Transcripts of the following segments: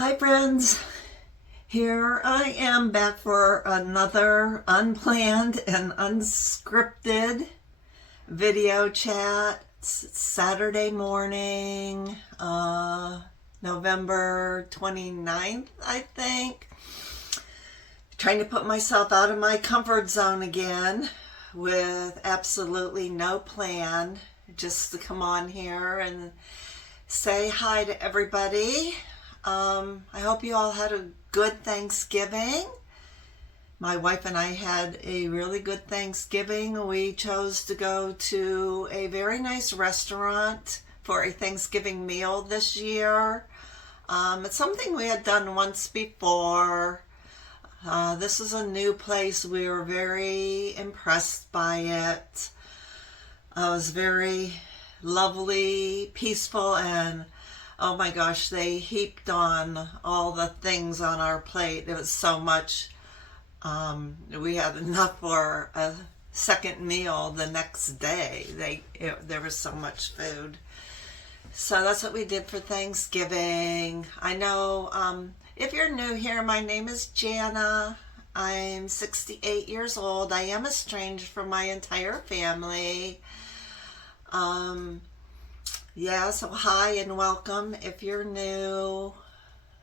Hi friends, here I am back for another unplanned and unscripted video chat. It's Saturday morning, November 29th, I think. Trying to put myself out of my comfort zone again with absolutely no plan, just to come on here and say hi to everybody. I hope you all had a good Thanksgiving. My wife and I had a really good Thanksgiving. We chose to go to a very nice restaurant for a Thanksgiving meal this year. It's something we had done once before. This is a new place. We were very impressed by it. It was very lovely, peaceful, and oh my gosh, they heaped on all the things on our plate. It was so much. We had enough for a second meal the next day. There was so much food. So that's what we did for Thanksgiving. I know if you're new here, my name is Jana. I'm 68 years old. I am estranged from my entire family. Yeah, so hi and welcome if you're new.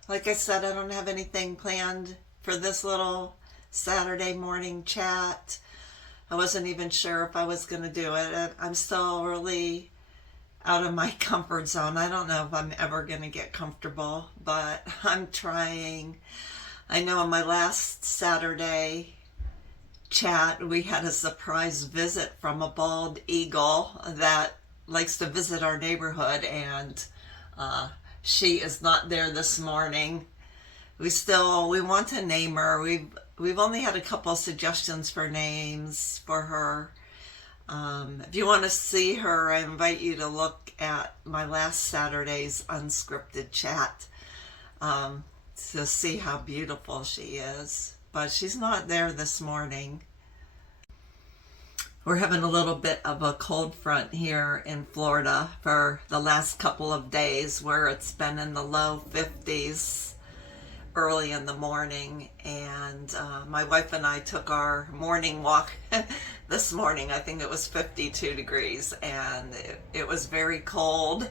Like I said, I don't have anything planned for this little Saturday morning chat. I wasn't even sure if I was going to do it. I'm still really out of my comfort zone. I don't know if I'm ever going to get comfortable, but I'm trying. I know on my last Saturday chat, we had a surprise visit from a bald eagle that likes to visit our neighborhood, and she is not there this morning. We want to name her. We've only had a couple of suggestions for names for her. If you want to see her, I invite you to look at my last Saturday's unscripted chat to see how beautiful she is. But she's not there this morning. We're having a little bit of a cold front here in Florida for the last couple of days, where it's been in the low 50s early in the morning. And my wife and I took our morning walk this morning. I think it was 52 degrees, and it was very cold.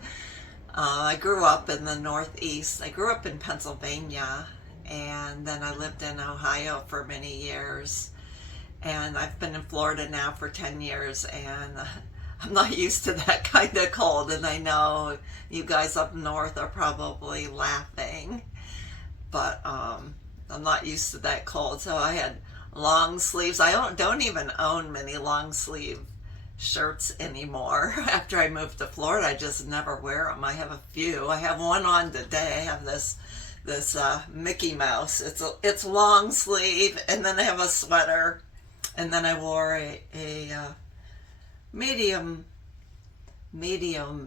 I grew up in the Northeast. I grew up in Pennsylvania, and then I lived in Ohio for many years. And I've been in Florida now for 10 years, and I'm not used to that kind of cold. And I know you guys up north are probably laughing, but I'm not used to that cold. So I had long sleeves. I don't even own many long sleeve shirts anymore. After I moved to Florida, I just never wear them. I have a few. I have one on today. I have this Mickey Mouse. It's long sleeve, and then I have a sweater. And then I wore a medium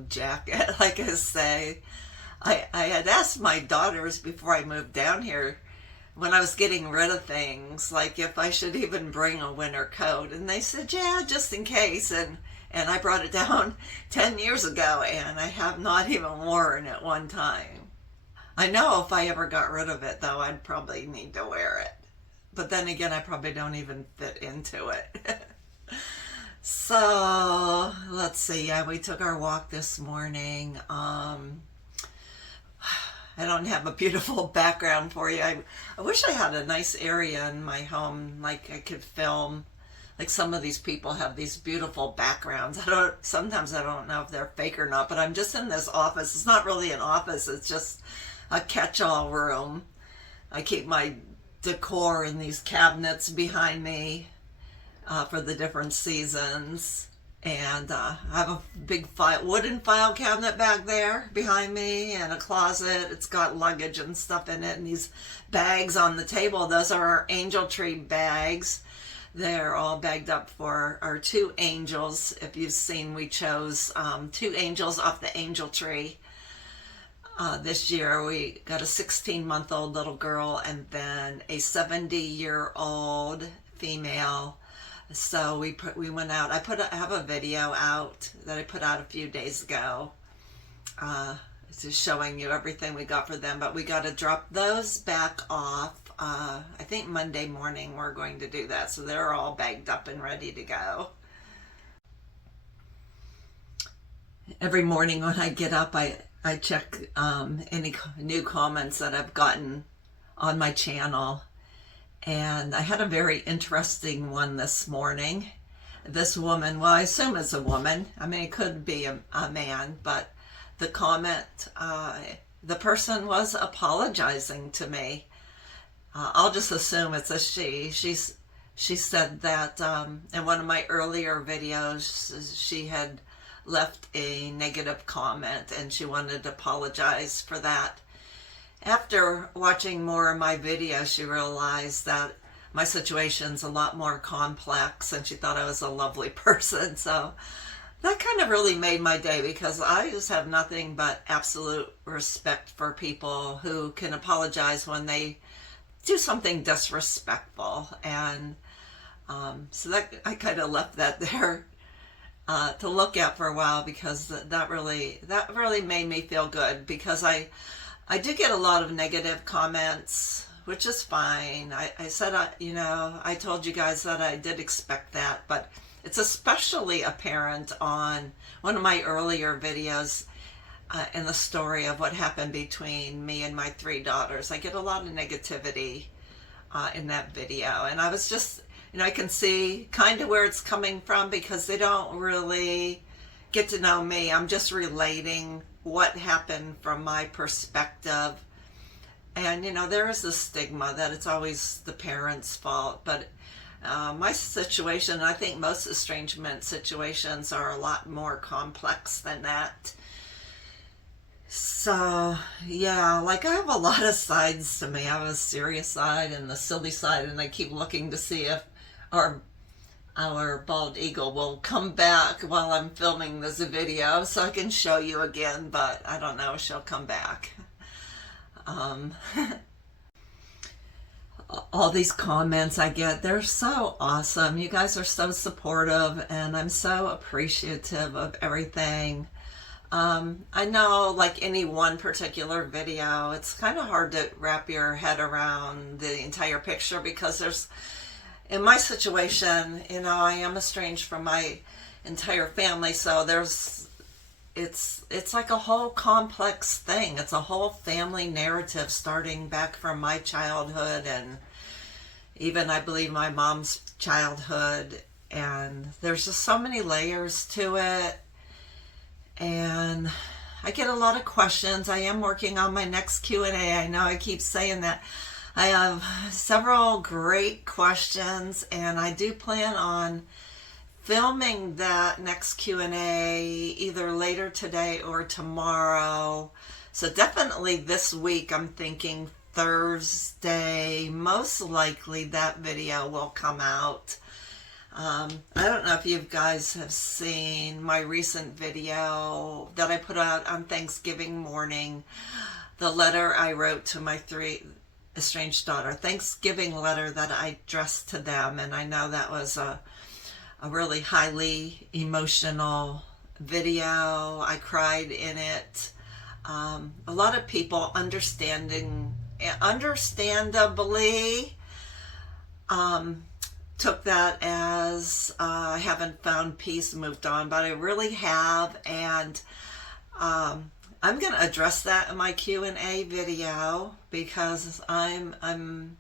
jacket, like I say. I had asked my daughters before I moved down here, when I was getting rid of things, like if I should even bring a winter coat. And they said, yeah, just in case. And I brought it down 10 years ago, and I have not even worn it one time. I know if I ever got rid of it, though, I'd probably need to wear it. But then again, I probably don't even fit into it. So, let's see. Yeah, we took our walk this morning. I don't have a beautiful background for you. I wish I had a nice area in my home, like I could film. Like some of these people have these beautiful backgrounds. Sometimes I don't know if they're fake or not, but I'm just in this office. It's not really an office. It's just a catch-all room. I keep my decor in these cabinets behind me for the different seasons, and I have a big wooden file cabinet back there behind me, and a closet. It's got luggage and stuff in it, and these bags on the table, those are our angel tree bags. They're all bagged up for our two angels. If you've seen, we chose two angels off the angel tree. This year we got a 16-month-old little girl, and then a 70-year-old female. So we went out. I have a video out that I put out a few days ago just showing you everything we got for them, but we got to drop those back off. I think Monday morning we're going to do that, so they're all bagged up and ready to go. Every morning when I get up, I check any new comments that I've gotten on my channel, and I had a very interesting one this morning. This woman, well, I assume it's a woman, I mean it could be a man, but the comment, the person was apologizing to me. I'll just assume it's a she. She said that in one of my earlier videos she had left a negative comment and she wanted to apologize for that. After watching more of my videos, she realized that my situation's a lot more complex and she thought I was a lovely person. So that kind of really made my day, because I just have nothing but absolute respect for people who can apologize when they do something disrespectful. And so that I kind of left that there to look at for a while, because that really made me feel good, because I do get a lot of negative comments, which is fine. I said, I told you guys that I did expect that, but it's especially apparent on one of my earlier videos in the story of what happened between me and my 3 daughters. I get a lot of negativity in that video, and I was just, I can see kind of where it's coming from, because they don't really get to know me. I'm just relating what happened from my perspective. And, there is a stigma that it's always the parents' fault. But my situation, I think most estrangement situations are a lot more complex than that. So, yeah, like I have a lot of sides to me. I have a serious side and the silly side, and I keep looking to see if our bald eagle will come back while I'm filming this video so I can show you again, but I don't know if she'll come back. All these comments I get, they're so awesome. You guys are so supportive, and I'm so appreciative of everything. I know, like any one particular video, it's kind of hard to wrap your head around the entire picture, because in my situation, I am estranged from my entire family, so it's like a whole complex thing. It's a whole family narrative starting back from my childhood, and even I believe my mom's childhood, and there's just so many layers to it. And I get a lot of questions. I am working on my next Q&A. I know I keep saying that. I have several great questions, and I do plan on filming that next Q&A either later today or tomorrow. So definitely this week. I'm thinking Thursday, most likely that video will come out. I don't know if you guys have seen my recent video that I put out on Thanksgiving morning, the letter I wrote to my 3 estranged daughter, Thanksgiving letter that I addressed to them. And I know that was a really highly emotional video. I cried in it. A lot of people understandably took that as I haven't found peace, moved on, but I really have. And I'm going to address that in my Q&A video, because I'm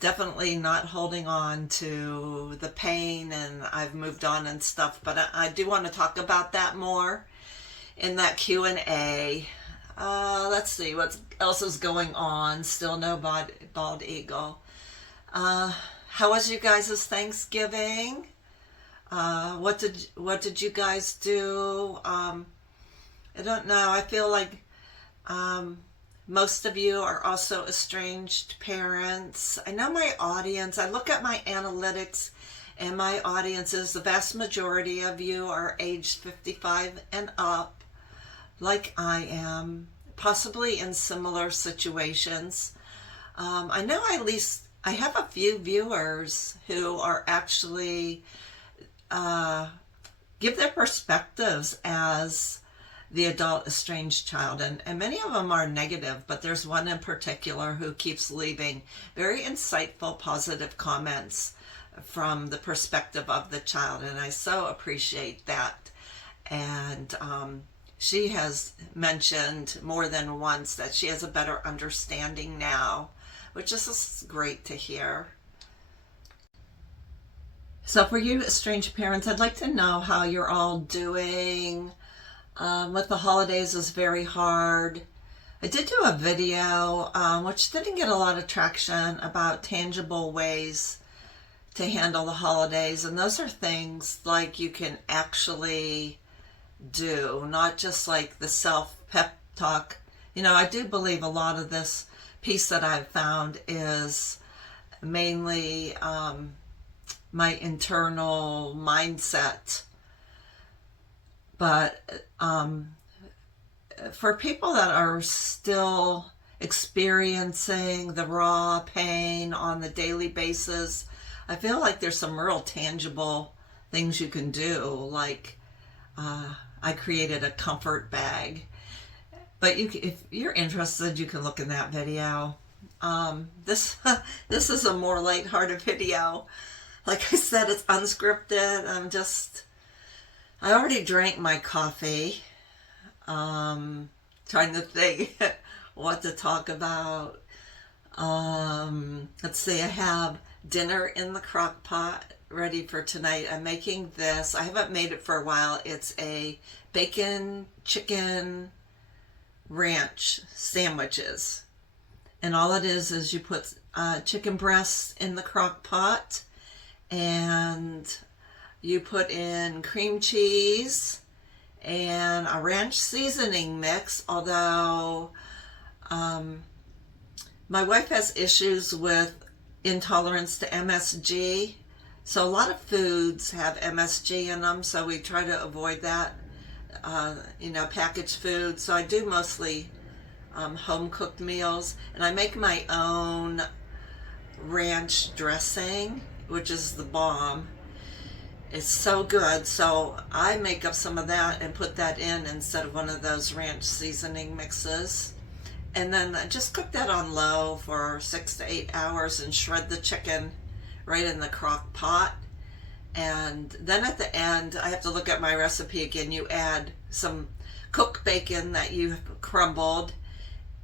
definitely not holding on to the pain, and I've moved on and stuff, but I do want to talk about that more in that Q&A. Let's see what else is going on. Still no bald eagle. How was you guys' Thanksgiving? What did you guys do? I don't know. I feel like most of you are also estranged parents. I know my audience. I look at my analytics, and my audiences, the vast majority of you are aged 55 and up, like I am, possibly in similar situations. I know I have a few viewers who are actually give their perspectives as the adult estranged child, and many of them are negative, but there's one in particular who keeps leaving very insightful, positive comments from the perspective of the child, and I so appreciate that. And she has mentioned more than once that she has a better understanding now, which is great to hear. So for you estranged parents, I'd like to know how you're all doing. With the holidays is very hard. I did do a video, which didn't get a lot of traction, about tangible ways to handle the holidays. And those are things like you can actually do, not just like the self-pep talk. You know, I do believe a lot of this piece that I've found is mainly my internal mindset. But for people that are still experiencing the raw pain on the daily basis, I feel like there's some real tangible things you can do. Like I created a comfort bag. But if you're interested, you can look in that video. This is a more lighthearted video. Like I said, it's unscripted. I already drank my coffee. Trying to think what to talk about. Let's see, I have dinner in the crock pot ready for tonight. I'm making this. I haven't made it for a while. It's a bacon chicken ranch sandwiches. And all it is you put chicken breasts in the crock pot, and you put in cream cheese and a ranch seasoning mix, although my wife has issues with intolerance to MSG. So a lot of foods have MSG in them, so we try to avoid that, packaged food. So I do mostly home-cooked meals, and I make my own ranch dressing, which is the bomb. It's so good, so I make up some of that and put that in instead of one of those ranch seasoning mixes. And then I just cook that on low for 6 to 8 hours and shred the chicken right in the crock pot. And then at the end, I have to look at my recipe again. You add some cooked bacon that you've crumbled,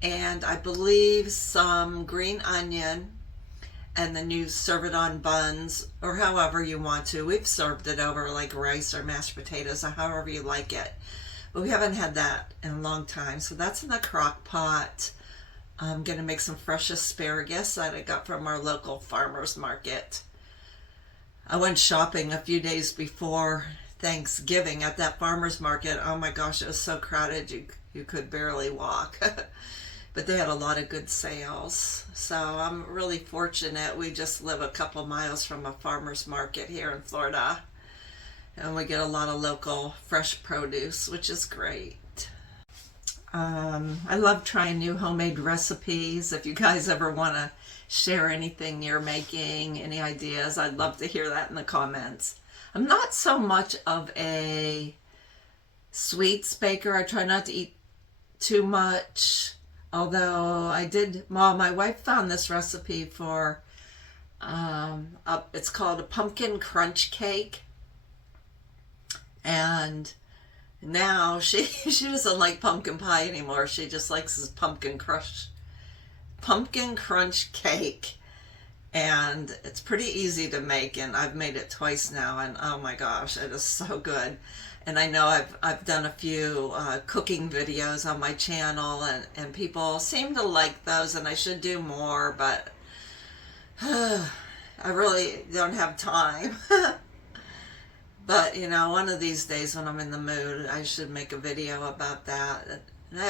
and I believe some green onion, and then you serve it on buns or however you want to. We've served it over like rice or mashed potatoes or however you like it. But we haven't had that in a long time. So that's in the crock pot. I'm going to make some fresh asparagus that I got from our local farmer's market. I went shopping a few days before Thanksgiving at that farmer's market. Oh my gosh, it was so crowded you could barely walk. But they had a lot of good sales. So I'm really fortunate. We just live a couple miles from a farmer's market here in Florida. And we get a lot of local fresh produce, which is great. I love trying new homemade recipes. If you guys ever want to share anything you're making, any ideas, I'd love to hear that in the comments. I'm not so much of a sweets baker. I try not to eat too much. Although my wife found this recipe for, it's called a pumpkin crunch cake. And now she doesn't like pumpkin pie anymore. She just likes this pumpkin crunch cake. And it's pretty easy to make, and I've made it twice now, and oh my gosh, it is so good. And I know I've done a few cooking videos on my channel, and people seem to like those, and I should do more, but I really don't have time. But, one of these days when I'm in the mood, I should make a video about that. And I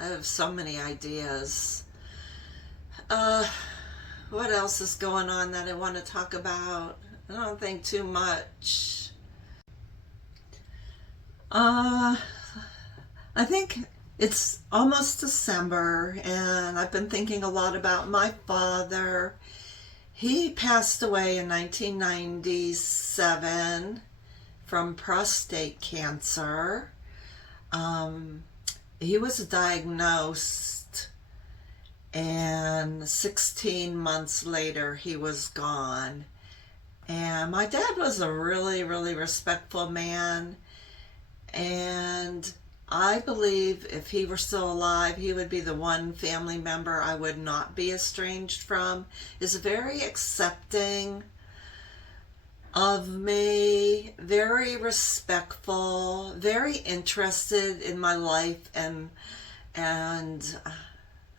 have so many ideas. What else is going on that I want to talk about? I don't think too much. I think it's almost December, and I've been thinking a lot about my father. He passed away in 1997 from prostate cancer. he was diagnosed, and 16 months later he was gone. And my dad was a really, really respectful man, and I believe if he were still alive, he would be the one family member I would not be estranged from. Is very accepting of me, very respectful, very interested in my life and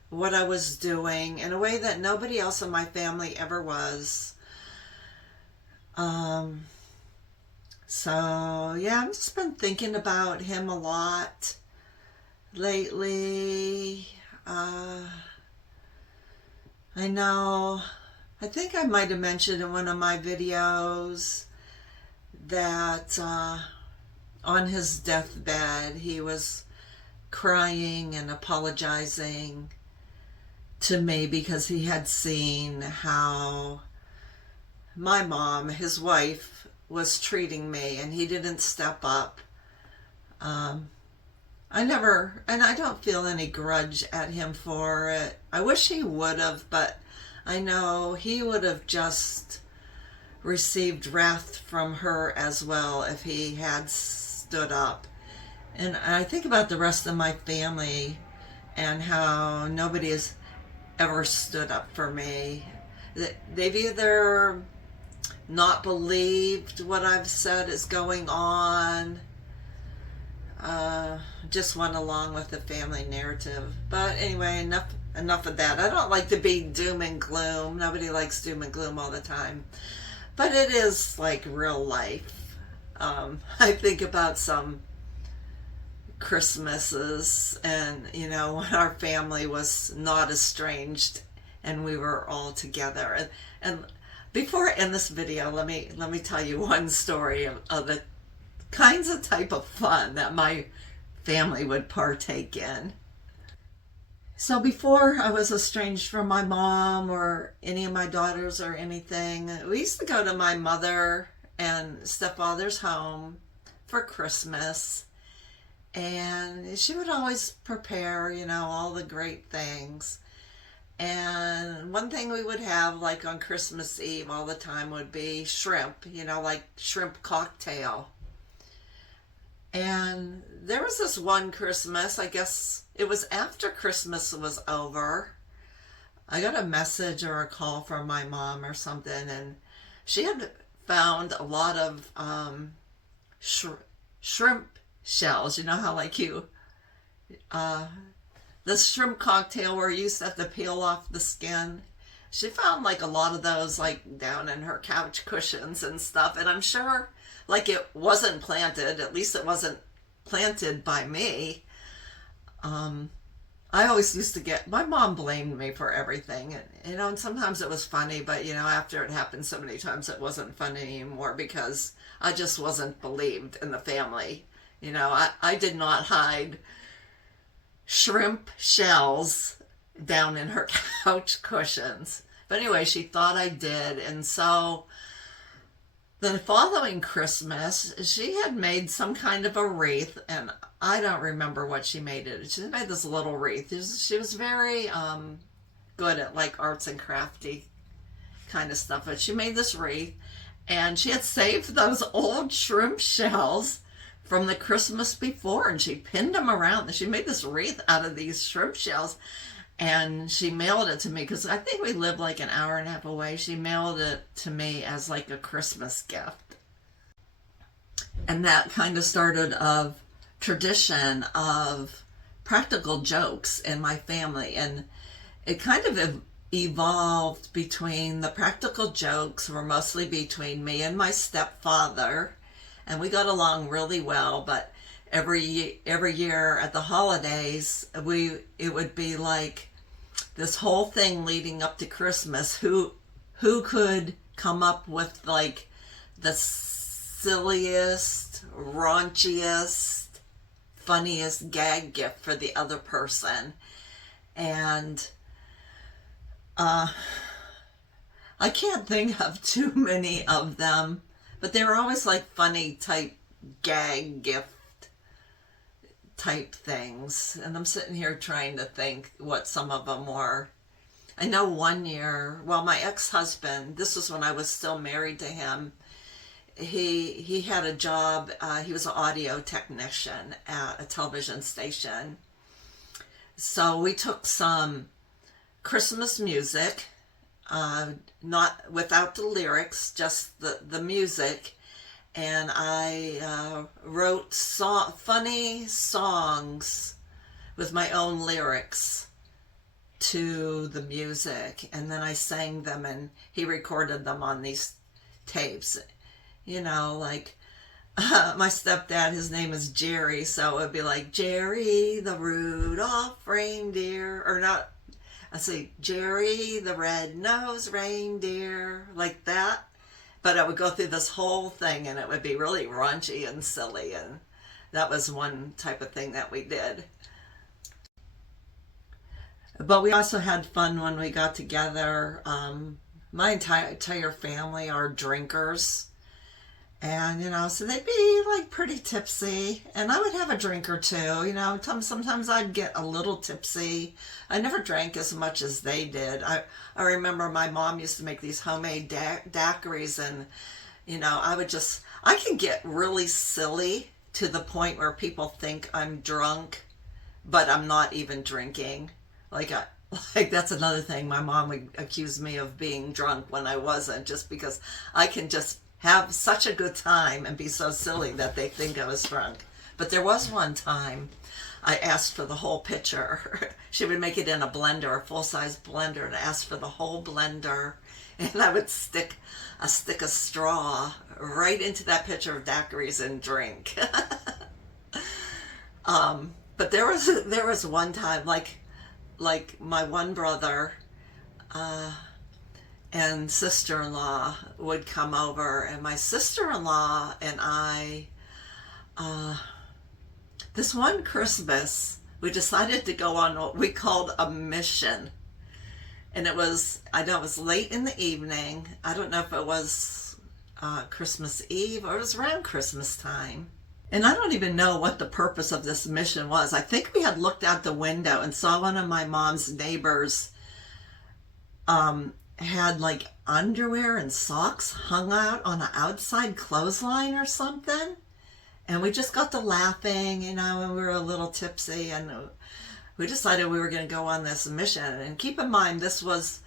what I was doing in a way that nobody else in my family ever was. So yeah, I've just been thinking about him a lot lately. I know, I think I might have mentioned in one of my videos that on his deathbed he was crying and apologizing to me because he had seen how my mom, his wife, was treating me, and he didn't step up. I never, and I don't feel any grudge at him for it. I wish he would have, but I know he would have just received wrath from her as well if he had stood up. And I think about the rest of my family and how nobody has ever stood up for me. They've either not believed what I've said is going on, just went along with the family narrative. But anyway, enough of that. I don't like to be doom and gloom. Nobody likes doom and gloom all the time. But it is like real life. I think about some Christmases and, when our family was not estranged and we were all together. And before I end this video, let me tell you one story of the kinds of type of fun that my family would partake in. So before I was estranged from my mom or any of my daughters or anything, we used to go to my mother and stepfather's home for Christmas. And she would always prepare, all the great things. And one thing we would have, like on Christmas Eve all the time, would be shrimp, like shrimp cocktail. And there was this one Christmas, I guess it was after Christmas was over, I got a message or a call from my mom or something, and she had found a lot of shrimp shells. You know how the shrimp cocktail where you used to have to peel off the skin. She found like a lot of those like down in her couch cushions and stuff. And I'm sure like it wasn't planted, at least it wasn't planted by me. I always used to my mom blamed me for everything. And sometimes it was funny, but after it happened so many times, it wasn't funny anymore because I just wasn't believed in the family. I did not hide shrimp shells down in her couch cushions. But anyway, she thought I did. And so the following Christmas, she had made some kind of a wreath, and I don't remember what she made it. She made this little wreath. She was very good at like arts and crafty kind of stuff. But she made this wreath, and she had saved those old shrimp shells from the Christmas before, and she pinned them around. She made this wreath out of these shrimp shells, and she mailed it to me because I think we lived like an hour and a half away. She mailed it to me as like a Christmas gift. And that kind of started a tradition of practical jokes in my family, and it kind of evolved between the practical jokes were mostly between me and my stepfather, and we got along really well. But every year at the holidays, it would be like this whole thing leading up to Christmas. Who could come up with like the silliest, raunchiest, funniest gag gift for the other person? And I can't think of too many of them, but they were always like funny type gag gift type things. And I'm sitting here trying to think what some of them were. I know one year, well, my ex-husband, this was when I was still married to him, he had a job, he was an audio technician at a television station. So we took some Christmas music, not without the lyrics, just the music, and I wrote funny songs with my own lyrics to the music, and then I sang them, and he recorded them on these tapes. You know, like my stepdad, his name is Jerry, so it'd be like Jerry the Rudolph reindeer, or not, I say Jerry the red-nosed reindeer, like that. But I would go through this whole thing, and it would be really raunchy and silly, and that was one type of thing that we did. But we also had fun when we got together. My entire family are drinkers. And, so they'd be like pretty tipsy. And I would have a drink or two. Sometimes I'd get a little tipsy. I never drank as much as they did. I remember my mom used to make these homemade daiquiris. And, I can get really silly to the point where people think I'm drunk, but I'm not even drinking. Like that's another thing. My mom would accuse me of being drunk when I wasn't, just because I can just have such a good time and be so silly that they think I was drunk. But there was one time I asked for the whole pitcher. She would make it in a blender, a full-size blender, and ask for the whole blender. And I would stick a straw right into that pitcher of daiquiris and drink. But there was one time, like my one brother and sister-in-law would come over, and my sister-in-law and I, this one Christmas, we decided to go on what we called a mission. And I know it was late in the evening. I don't know if it was Christmas Eve or it was around Christmas time. And I don't even know what the purpose of this mission was. I think we had looked out the window and saw one of my mom's neighbors had like underwear and socks hung out on an outside clothesline or something. And we just got to laughing, and we were a little tipsy, and we decided we were going to go on this mission. And keep in mind, this was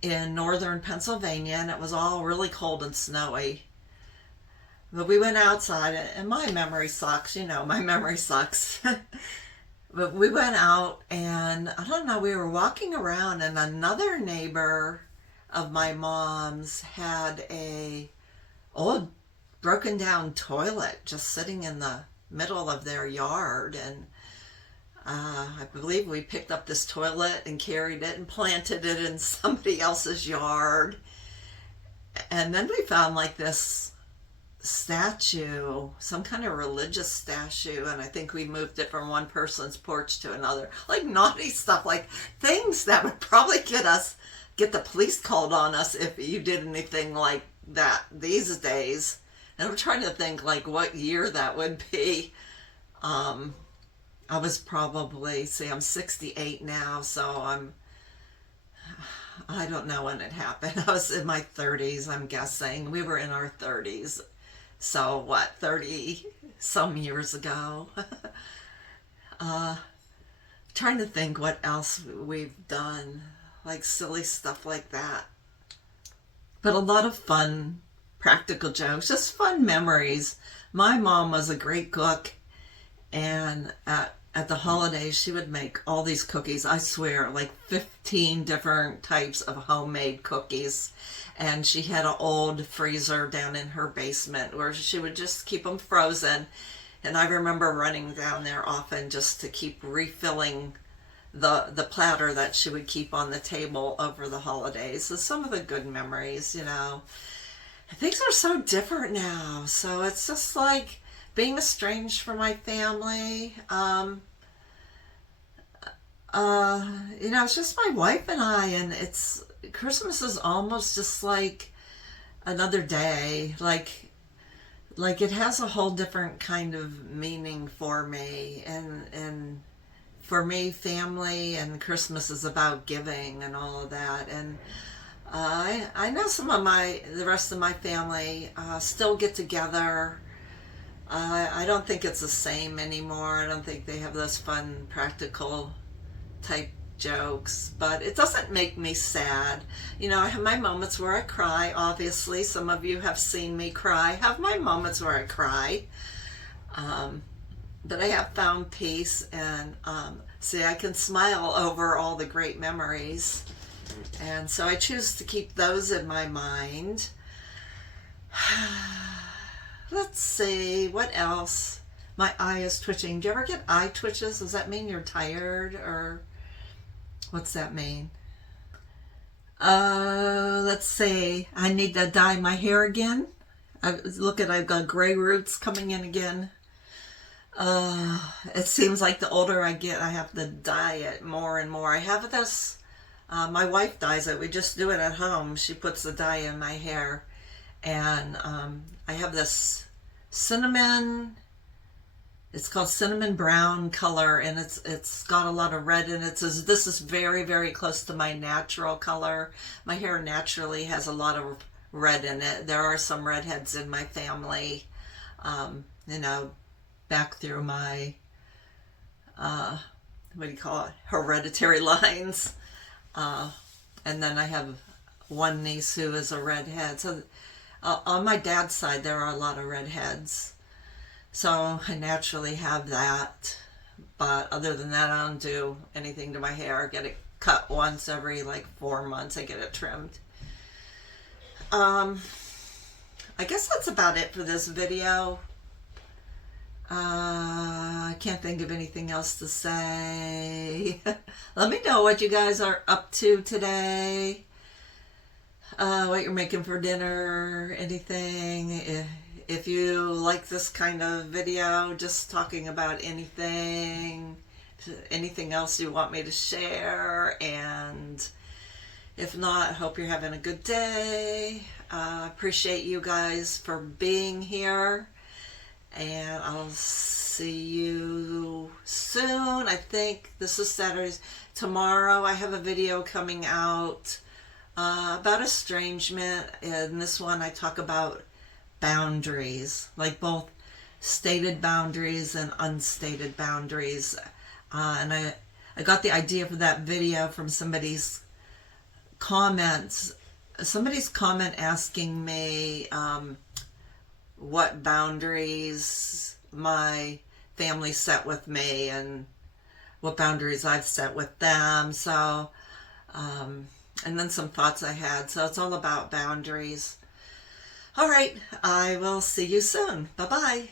in northern Pennsylvania, and it was all really cold and snowy. But we went outside, and my memory sucks, my memory sucks. But we went out, and I don't know, we were walking around, and another neighbor of my mom's had a old broken down toilet just sitting in the middle of their yard. And I believe we picked up this toilet and carried it and planted it in somebody else's yard. And then we found like this statue, some kind of religious statue, and I think we moved it from one person's porch to another. Like naughty stuff, like things that would probably get the police called on us if you did anything like that these days. And I'm trying to think like what year that would be. I was probably, I'm 68 now, so I don't know when it happened. I was in my 30s, I'm guessing. We were in our 30s. So what, 30 some years ago? Trying to think what else we've done, like silly stuff like that. But a lot of fun, practical jokes, just fun memories. My mom was a great cook, and at the holidays she would make all these cookies. I swear, like 15 different types of homemade cookies. And she had an old freezer down in her basement where she would just keep them frozen. And I remember running down there often just to keep refilling the platter that she would keep on the table over the holidays. So some of the good memories, Things are so different now. So it's just like being estranged from my family. It's just my wife and I, and Christmas is almost just like another day. Like like it has a whole different kind of meaning for me. And for me, family and Christmas is about giving and all of that. And I know some of the rest of my family still get together. I don't think it's the same anymore. I don't think they have those fun, practical type jokes, but it doesn't make me sad. You know, I have my moments where I cry. Obviously, some of you have seen me cry. I have my moments where I cry. But I have found peace, and see, I can smile over all the great memories. And so I choose to keep those in my mind. Let's see, what else? My eye is twitching. Do you ever get eye twitches? Does that mean you're tired, or what's that mean? Let's see. I need to dye my hair again. I've got gray roots coming in again. It seems like the older I get, I have to dye it more and more. I have this, my wife dyes it. We just do it at home. She puts the dye in my hair. And I have this cinnamon, it's called cinnamon brown color, and it's got a lot of red in it. So this is very, very close to my natural color. My hair naturally has a lot of red in it. There are some redheads in my family, you know, back through my, what do you call it, hereditary lines. And then I have one niece who is a redhead. So on my dad's side, there are a lot of redheads. So I naturally have that. But other than that, I don't do anything to my hair. I get it cut once every like 4 months. I get it trimmed. I guess that's about it for this video. I can't think of anything else to say. Let me know what you guys are up to today. What you're making for dinner, anything. If you like this kind of video, just talking about anything else you want me to share. And if not, I hope you're having a good day. Appreciate you guys for being here. And I'll see you soon. I think this is Saturday. Tomorrow I have a video coming out about estrangement. In this one I talk about boundaries, like both stated boundaries and unstated boundaries. And I got the idea for that video from somebody's comments. Somebody's comment asking me what boundaries my family set with me and what boundaries I've set with them. So, and then some thoughts I had. So it's all about boundaries. All right, I will see you soon. Bye-bye.